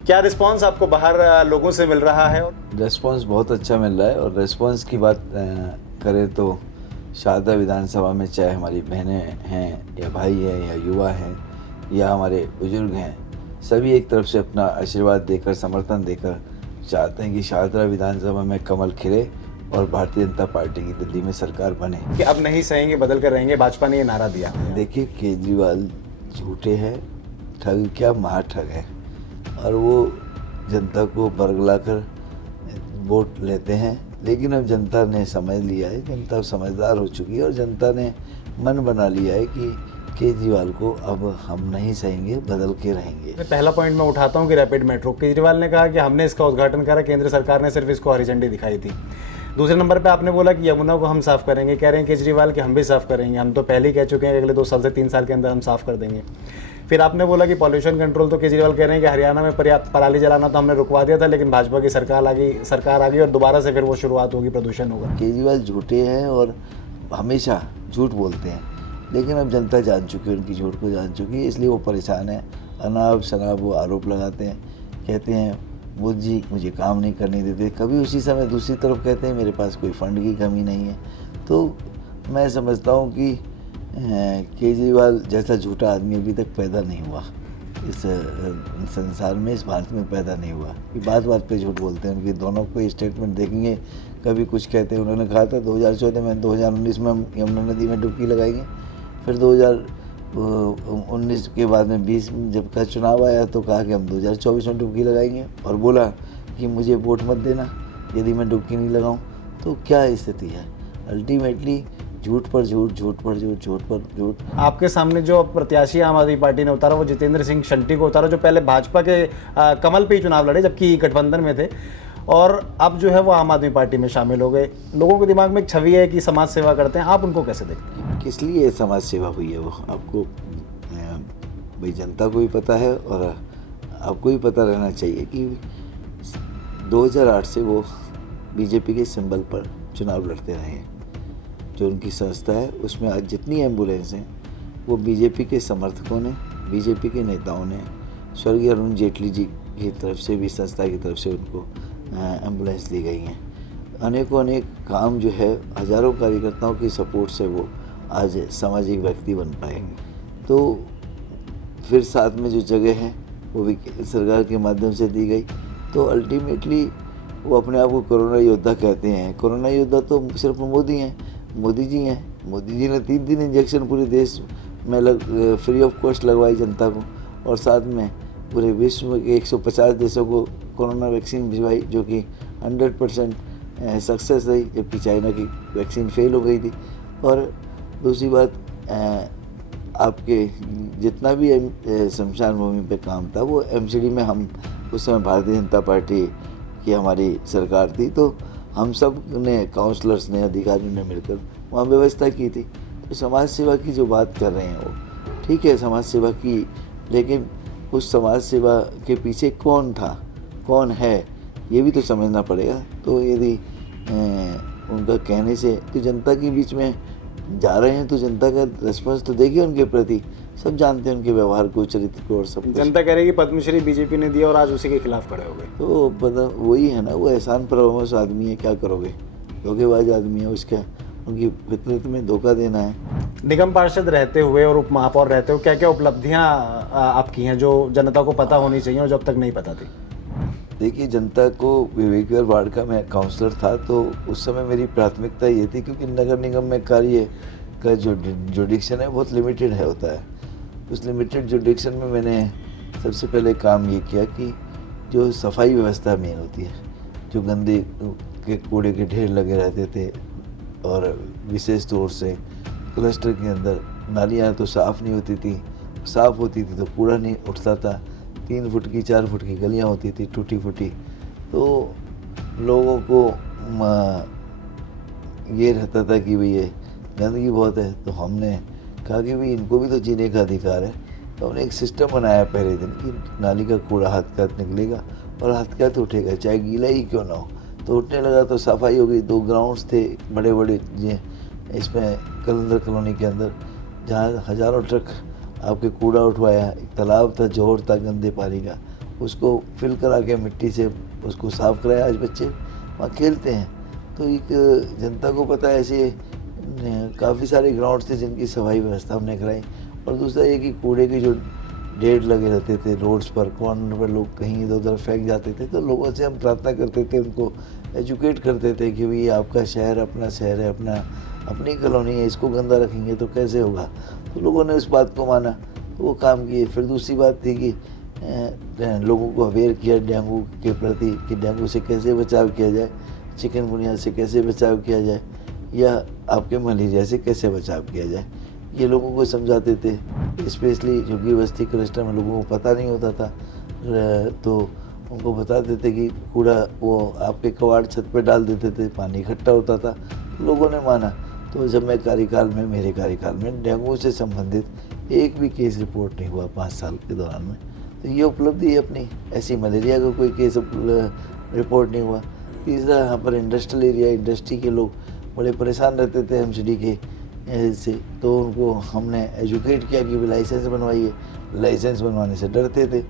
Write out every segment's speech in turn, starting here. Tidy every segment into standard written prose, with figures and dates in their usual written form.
क्या रिस्पांस आपको बाहर लोगों से मिल रहा है? रिस्पांस बहुत अच्छा मिल रहा है। और रिस्पांस की बात करें तो शारदा विधानसभा में चाहे हमारी बहनें हैं या भाई हैं या युवा हैं या हमारे बुजुर्ग हैं, सभी एक तरफ से अपना आशीर्वाद देकर, समर्थन देकर चाहते हैं कि शारदा विधानसभा में कमल खिले और भारतीय जनता पार्टी की दिल्ली में सरकार बने। कि अब नहीं सहेंगे, बदल कर रहेंगे, भाजपा ने ये नारा दिया। देखिए, केजरीवाल झूठे हैं, ठग क्या महाठग है, और वो जनता को बरगलाकर वोट लेते हैं। लेकिन अब जनता ने समझ लिया है, जनता समझदार हो चुकी है और जनता ने मन बना लिया है कि केजरीवाल को अब हम नहीं सहेंगे, बदल के रहेंगे। पहला पॉइंट मैं उठाता हूँ कि रैपिड मेट्रो, केजरीवाल ने कहा कि हमने इसका उद्घाटन करा, केंद्र सरकार ने सिर्फ इसको हरी झंडी दिखाई थी। दूसरे नंबर पे आपने बोला कि यमुना को हम साफ करेंगे, कह रहे हैं केजरीवाल कि हम भी साफ करेंगे, हम तो पहले ही कह चुके हैं अगले 2 साल से 3 साल के अंदर हम साफ कर देंगे। फिर आपने बोला कि पॉल्यूशन कंट्रोल, तो केजरीवाल कह रहे हैं कि हरियाणा में पराली जलाना तो हमने रुकवा दिया था, लेकिन भाजपा की सरकार आ गई और दोबारा से फिर वो शुरुआत होगी, प्रदूषण होगा। केजरीवाल झूठे हैं और हमेशा झूठ बोलते हैं, लेकिन अब जनता जान चुकी है, उनकी झूठ को जान चुकी है, इसलिए वो परेशान है। अनाप शनाप वो आरोप लगाते हैं, कहते हैं मोदी जी मुझे काम नहीं करने देते, कभी उसी समय दूसरी तरफ कहते हैं मेरे पास कोई फंड की कमी नहीं है। तो मैं समझता हूँ कि केजरीवाल जैसा झूठा आदमी अभी तक पैदा नहीं हुआ इस संसार में, इस भारत में पैदा नहीं हुआ। कि बात बात पे झूठ बोलते हैं। उनके दोनों को स्टेटमेंट देखेंगे, कभी कुछ कहते हैं, उन्होंने कहा था 2014 में 2019 में हम यमुना नदी में डुबकी लगाएंगे, फिर 2019 के बाद में 20 जब का चुनाव आया तो कहा कि हम 2024 में डुबकी लगाएंगे, और बोला कि मुझे वोट मत देना यदि मैं डुबकी नहीं लगाऊं। तो क्या स्थिति है? अल्टीमेटली झूठ पर झूठ, झूठ पर झूठ, झूठ पर झूठ। आपके सामने जो प्रत्याशी आम आदमी पार्टी ने उतारा वो जितेंद्र सिंह शंटी को उतारा, जो पहले भाजपा के कमल पे ही चुनाव लड़े जबकि गठबंधन में थे, और अब जो है वो आम आदमी पार्टी में शामिल हो गए। लोगों के दिमाग में एक छवि है कि समाज सेवा करते हैं, आप उनको कैसे देखते हैं? किस लिए समाज सेवा हुई है वो आपको भाई जनता को भी पता है, और आपको भी पता रहना चाहिए कि 2008 से वो बीजेपी के सिंबल पर चुनाव लड़ते रहे हैं। जो उनकी संस्था है उसमें आज जितनी एम्बुलेंस हैं वो बीजेपी के समर्थकों ने, बीजेपी के नेताओं ने, स्वर्गीय अरुण जेटली जी की तरफ से भी, संस्था की तरफ से उनको एम्बुलेंस दी गई हैं। अनेकों अनेक काम जो है हज़ारों कार्यकर्ताओं की सपोर्ट से वो आज सामाजिक व्यक्ति बन पाएंगे। तो फिर साथ में जो जगह है वो भी सरकार के माध्यम से दी गई। तो अल्टीमेटली वो अपने आप को कोरोना योद्धा कहते हैं। कोरोना योद्धा तो सिर्फ मोदी हैं, मोदी जी हैं। मोदी जी ने 3 इंजेक्शन पूरे देश में फ्री ऑफ कॉस्ट लगवाई जनता को, और साथ में पूरे विश्व के 150 देशों को कोरोना वैक्सीन भिजवाई, जो कि 100% सक्सेस रही, जबकि चाइना की वैक्सीन फेल हो गई थी। और दूसरी बात, आपके जितना भी शमशान भूमि पे काम था वो एमसीडी में, हम उस समय भारतीय जनता पार्टी की हमारी सरकार थी, तो हम सब ने, काउंसलर्स ने, अधिकारियों ने मिलकर वहाँ व्यवस्था की थी। तो समाज सेवा की जो बात कर रहे हैं वो ठीक है, समाज सेवा की, लेकिन उस समाज सेवा के पीछे कौन था, कौन है, ये भी तो समझना पड़ेगा। तो यदि उनका कहने से तो जनता के बीच में जा रहे हैं, तो जनता का रिस्पॉन्स तो देखिए उनके प्रति, सब जानते हैं उनके व्यवहार को, चरित्र को और सब कुछ। जनता कह रही है कि पद्मश्री बीजेपी ने दिया और आज उसी के खिलाफ खड़े हो गए। तो पता वही है ना, वो एहसान फरामोश आदमी है, क्या करोगे, धोखेबाज आदमी है, उसका उनकी फितरत में धोखा देना है। निगम पार्षद रहते हुए और उप महापौर रहते हुए क्या क्या उपलब्धियां आपकी हैं जो जनता को पता होनी चाहिए और जब तक नहीं पता थी? देखिए, जनता को, विवेकविहार वार्ड का मैं काउंसलर था, तो उस समय मेरी प्राथमिकता ये थी, क्योंकि नगर निगम में कार्य का जो जुडिक्शन है बहुत लिमिटेड है होता है। उस लिमिटेड जुडिक्शन में मैंने सबसे पहले काम ये किया कि जो सफाई व्यवस्था मेन होती है, जो गंदे के कूड़े के ढेर लगे रहते थे, और विशेष तौर से क्लस्टर के अंदर नालियाँ तो साफ़ नहीं होती थी, साफ़ होती थी तो कूड़ा नहीं उठता था, 3 फुट की 4 फुट की गलियाँ होती थी टूटी फूटी। तो लोगों को ये रहता था कि भाई ये गंदगी बहुत है, तो हमने कहा कि भाई इनको भी तो जीने का अधिकार है। तो हमने एक सिस्टम बनाया पहले दिन कि नाली का कूड़ा हाथ का हाथ निकलेगा और हाथ का हाथ उठेगा, चाहे गीला ही क्यों ना हो। तो उठने लगा तो सफाई हो गई। 2 ग्राउंड्स थे बड़े बड़े, इसमें कलंदर कॉलोनी के अंदर, जहाँ हज़ारों ट्रक आपके कूड़ा उठवाया, एक तालाब था, जोहर था गंदे पानी का, उसको फिल करा के मिट्टी से उसको साफ़ कराया। आज बच्चे वहाँ खेलते हैं। तो एक जनता को पता है ऐसे काफ़ी सारे ग्राउंड थे जिनकी सफाई व्यवस्था हमने कराई। और दूसरा ये कि कूड़े के जो ढेर लगे रहते थे रोड्स पर, कॉर्नर पर लोग कहीं इधर उधर फेंक जाते थे, तो लोगों से हम प्रार्थना करते थे, उनको एजुकेट करते थे कि भाई आपका शहर अपना शहर है, अपनी कॉलोनी है, इसको गंदा रखेंगे तो कैसे होगा। तो लोगों ने उस बात को माना, तो वो काम किए। फिर दूसरी बात थी कि लोगों को अवेयर किया डेंगू के प्रति, कि डेंगू से कैसे बचाव किया जाए, चिकनगुनिया से कैसे बचाव किया जाए, या आपके मलेरिया से कैसे बचाव किया जाए, ये लोगों को समझाते थे। स्पेशली झुग्गी बस्ती क्लस्टर में लोगों को पता नहीं होता था, तो उनको बताते थे कि कूड़ा वो आपके कबाड़ छत पे डाल देते थे, पानी इकट्ठा होता था। लोगों ने माना। तो जब मैं मेरे कार्यकाल में डेंगू से संबंधित एक भी केस रिपोर्ट नहीं हुआ 5 साल के दौरान में। तो ये उपलब्धि है अपनी। ऐसी मलेरिया का कोई केस रिपोर्ट नहीं हुआ। तीसरा, यहाँ पर इंडस्ट्रियल एरिया, इंडस्ट्री के लोग बड़े परेशान रहते थे एमसीडी के से, तो उनको हमने एजुकेट किया कि भी लाइसेंस बनवाइए। लाइसेंस बनवाने से डरते थे।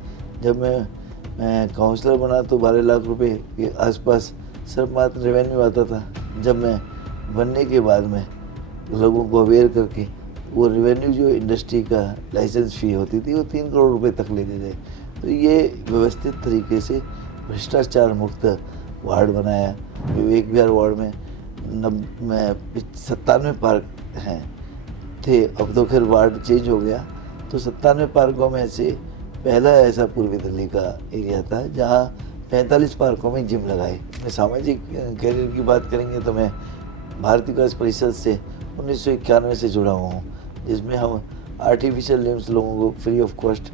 जब मैं काउंसलर बना तो 12 लाख रुपए के आसपास सिर्फ मात्र रेवेन्यू आता था। जब मैं बनने के बाद में लोगों को अवेयर करके वो रेवेन्यू जो इंडस्ट्री का लाइसेंस फ़ी होती थी वो 3 करोड़ रुपए तक लेके गए। तो ये व्यवस्थित तरीके से भ्रष्टाचार मुक्त वार्ड बनाया। विवेक विहार वार्ड में 97 पार्क हैं थे, अब तो खैर वार्ड चेंज हो गया। तो 97 पार्कों में से पहला ऐसा पूर्वी दिल्ली का एरिया था जहाँ 45 पार्कों में जिम लगाए। मैं सामाजिक कैरियर की बात करेंगे तो मैं भारतीय विकास परिषद से 1991 से जुड़ा हुआ हूँ, जिसमें हम आर्टिफिशियल लिम्स लोगों को फ्री ऑफ कॉस्ट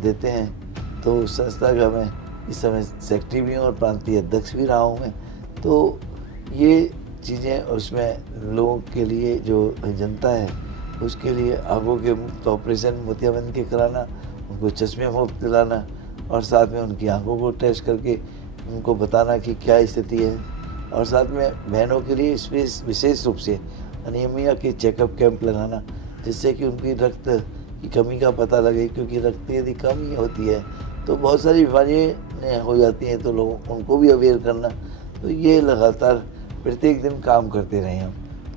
देते हैं। तो उस संस्था का मैं इस समय सेक्रेटरी भी हूँ और प्रांतीय अध्यक्ष भी रहा हूँ मैं। तो ये चीज़ें, उसमें लोगों के लिए जो जनता है उसके लिए आंखों के मुफ्त ऑपरेशन मोतियाबिंद के कराना, उनको चश्मे मुफ्त दिलाना, और साथ में उनकी आंखों को टेस्ट करके उनको बताना कि क्या स्थिति है। और साथ में बहनों के लिए विशेष रूप से अनीमिया के चेकअप कैंप लगाना, जिससे कि उनकी रक्त की कमी का पता लगे, क्योंकि रक्त यदि कमी होती है तो बहुत सारी बीमारियाँ हो जाती हैं, तो लोगों उनको भी अवेयर करना। तो ये लगातार प्रत्येक दिन काम करते रहे हम।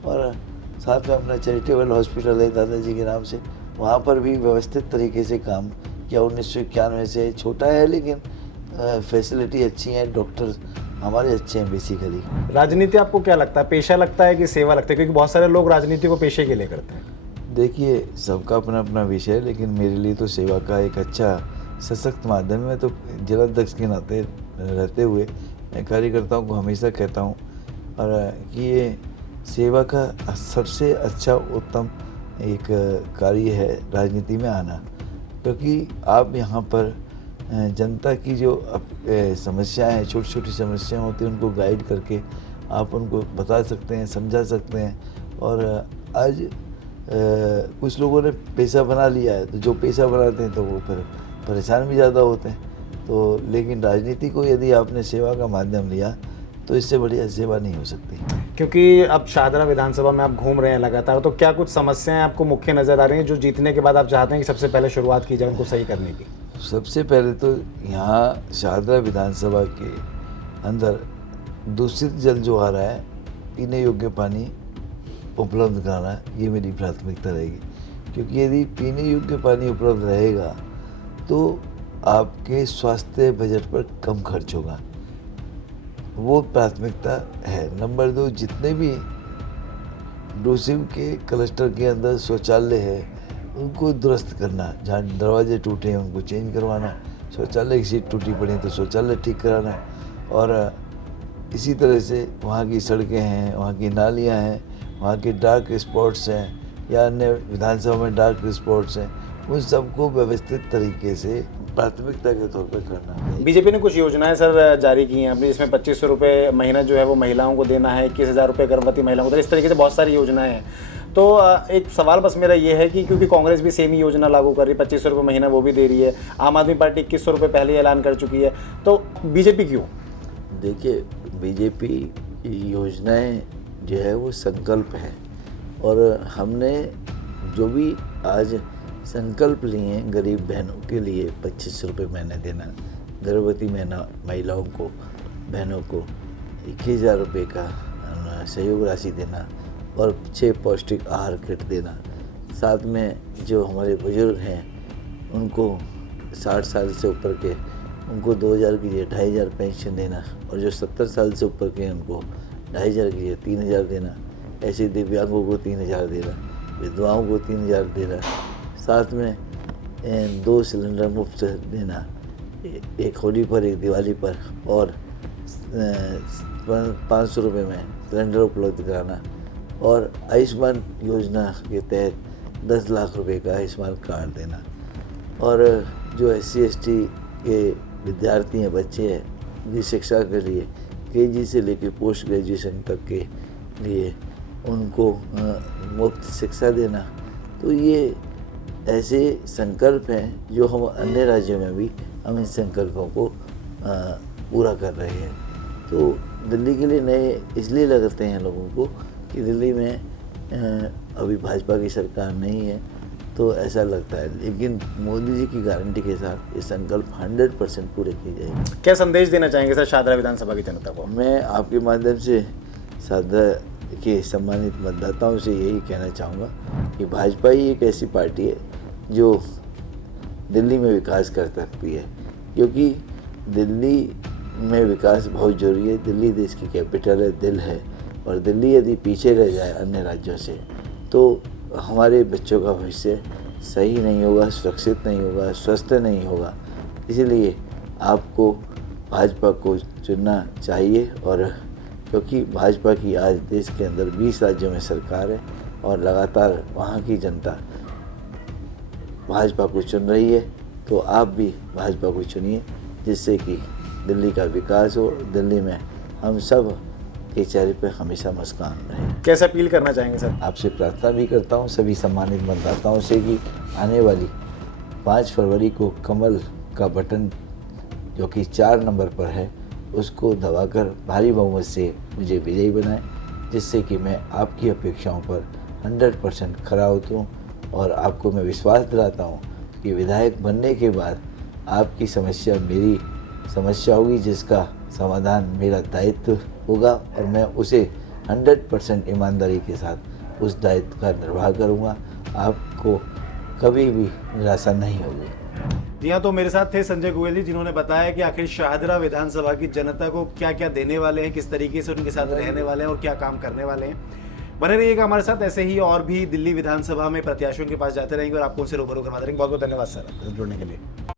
और साथ में अपना चैरिटेबल हॉस्पिटल है दादाजी के नाम से, वहाँ पर भी व्यवस्थित तरीके से काम किया 1991 से। छोटा है लेकिन फैसिलिटी अच्छी है, डॉक्टर हमारे अच्छे हैं बेसिकली। राजनीति आपको क्या लगता है, पेशा लगता है कि सेवा लगता है? क्योंकि बहुत सारे लोग राजनीति को पेशे के लिए करते हैं। देखिए, सबका अपना अपना विषय है, लेकिन मेरे लिए तो सेवा का एक अच्छा सशक्त माध्यम है। मैं तो जिलाध्यक्ष के नाते रहते हुए मैं कार्यकर्ताओं को हमेशा कहता हूँ और कि ये सेवा का सबसे अच्छा उत्तम एक कार्य है राजनीति में आना, क्योंकि आप यहाँ पर जनता की जो समस्याएं हैं, छोटी छोटी समस्याएं होती हैं, उनको गाइड करके आप उनको बता सकते हैं, समझा सकते हैं। और आज कुछ लोगों ने पैसा बना लिया है, तो जो पैसा बनाते हैं तो वो फिर परेशान भी ज़्यादा होते हैं। तो लेकिन राजनीति को यदि आपने सेवा का माध्यम लिया तो इससे बढ़िया सेवा नहीं हो सकती। क्योंकि अब शाहदरा विधानसभा में आप घूम रहे हैं लगातार, तो क्या कुछ समस्याएं आपको मुख्य नज़र आ रही हैं जो जीतने के बाद आप चाहते हैं कि सबसे पहले शुरुआत की जाए उनको सही करने की? सबसे पहले तो यहाँ शाहदरा विधानसभा के अंदर दूषित जल जो आ रहा है, पीने योग्य पानी उपलब्ध कराना, ये मेरी प्राथमिकता रहेगी। क्योंकि यदि पीने योग्य पानी उपलब्ध रहेगा तो आपके स्वास्थ्य बजट पर कम खर्च होगा, वो प्राथमिकता है। नंबर 2, जितने भी डोसिब के क्लस्टर के अंदर शौचालय है उनको दुरुस्त करना, जहाँ दरवाजे टूटे हैं उनको चेंज करवाना, शौचालय की सीट टूटी पड़ी तो शौचालय ठीक कराना। और इसी तरह से वहाँ की सड़कें हैं, वहाँ की नालियाँ हैं, वहाँ के डार्क स्पॉट्स हैं या अन्य विधानसभा में डार्क स्पॉट्स हैं, उन सबको व्यवस्थित तरीके से प्राथमिकता के तौर पर करना। बीजेपी ने कुछ योजनाएं सर जारी की हैं अपनी, जिसमें 2500 रुपये महीना जो है वो महिलाओं को देना है, 21,000 रुपये गर्भवती महिलाओं को, इस तरीके से बहुत सारी योजनाएं हैं। तो एक सवाल बस मेरा ये है कि क्योंकि कांग्रेस भी सेम ही योजना लागू कर रही है, 2500 रुपये महीना वो भी दे रही है, आम आदमी पार्टी 2100 रुपये पहले ही ऐलान कर चुकी है, तो बीजेपी क्यों? देखिए, बीजेपी की योजनाएं जो है वो संकल्प है, और हमने जो भी आज संकल्प लिए गरीब बहनों के लिए 25 रुपये महीने देना, गर्भवती महिलाओं को बहनों को 21,000 रुपये का सहयोग राशि देना और 6 पौष्टिक आहार किट देना। साथ में जो हमारे बुजुर्ग हैं उनको 60 साल से ऊपर के उनको 2,000 की जगह 2,500 पेंशन देना, और जो 70 साल से ऊपर के हैं उनको 2,500 की जगह 3,000 देना। ऐसे दिव्यांगों को 3,000 देना, विधवाओं को 3,000 देना। साथ में 2 सिलेंडर मुफ्त देना, एक होली पर एक दिवाली पर, और 500 रुपये में सिलेंडर उपलब्ध कराना, और आयुष्मान योजना के तहत 10 लाख रुपए का आयुष्मान कार्ड देना। और जो SC ST के विद्यार्थी हैं, बच्चे हैं, उनकी शिक्षा के लिए KG से लेकर पोस्ट ग्रेजुएशन तक के लिए उनको मुफ्त शिक्षा देना। तो ये ऐसे संकल्प हैं जो हम अन्य राज्यों में भी हम इन संकल्पों को पूरा कर रहे हैं। तो दिल्ली के लिए नए इसलिए लगते हैं लोगों को कि दिल्ली में अभी भाजपा की सरकार नहीं है, तो ऐसा लगता है, लेकिन मोदी जी की गारंटी के साथ ये संकल्प 100% पूरे किए जाएंगे। क्या संदेश देना चाहेंगे सर शाहदरा विधानसभा की जनता को? मैं आपके माध्यम से शाहदरा के सम्मानित मतदाताओं से यही कहना चाहूँगा कि भाजपा ही एक ऐसी पार्टी है जो दिल्ली में विकास कर सकती है, क्योंकि दिल्ली में विकास बहुत जरूरी है। दिल्ली देश की कैपिटल है, दिल है, और दिल्ली यदि पीछे रह जाए अन्य राज्यों से तो हमारे बच्चों का भविष्य सही नहीं होगा, सुरक्षित नहीं होगा, स्वस्थ नहीं होगा। इसलिए आपको भाजपा को चुनना चाहिए, और क्योंकि भाजपा की आज देश के अंदर 20 राज्यों में सरकार है और लगातार वहाँ की जनता भाजपा को चुन रही है, तो आप भी भाजपा को चुनिए, जिससे कि दिल्ली का विकास हो, दिल्ली में हम सब के चेहरे पे हमेशा मुस्कान रहे। कैसे अपील करना चाहेंगे सर? आपसे प्रार्थना भी करता हूँ सभी सम्मानित मतदाताओं से कि आने वाली 5 फरवरी को कमल का बटन जो कि 4 नंबर पर है उसको दबाकर भारी बहुमत से मुझे विजयी बनाएं, जिससे कि मैं आपकी अपेक्षाओं पर 100% खरा उतरूँ। और आपको मैं विश्वास दिलाता हूँ कि विधायक बनने के बाद आपकी समस्या मेरी समस्या होगी, जिसका समाधान मेरा दायित्व होगा, और मैं उसे 100% ईमानदारी के साथ उस दायित्व का निर्वाह करूँगा। आपको कभी भी निराशा नहीं होगी। जी हाँ, तो मेरे साथ थे संजय गोयल जी, जिन्होंने बताया कि आखिर शाहदरा विधानसभा की जनता को क्या क्या देने वाले हैं, किस तरीके से उनके साथ रहने वाले हैं और क्या काम करने वाले हैं। बने रहिएगा हमारे साथ, ऐसे ही और भी दिल्ली विधानसभा में प्रत्याशियों के पास जाते रहेंगे और आपको उनसे रूबरू करवाते रहेंगे। बहुत बहुत धन्यवाद सर जुड़ने के लिए।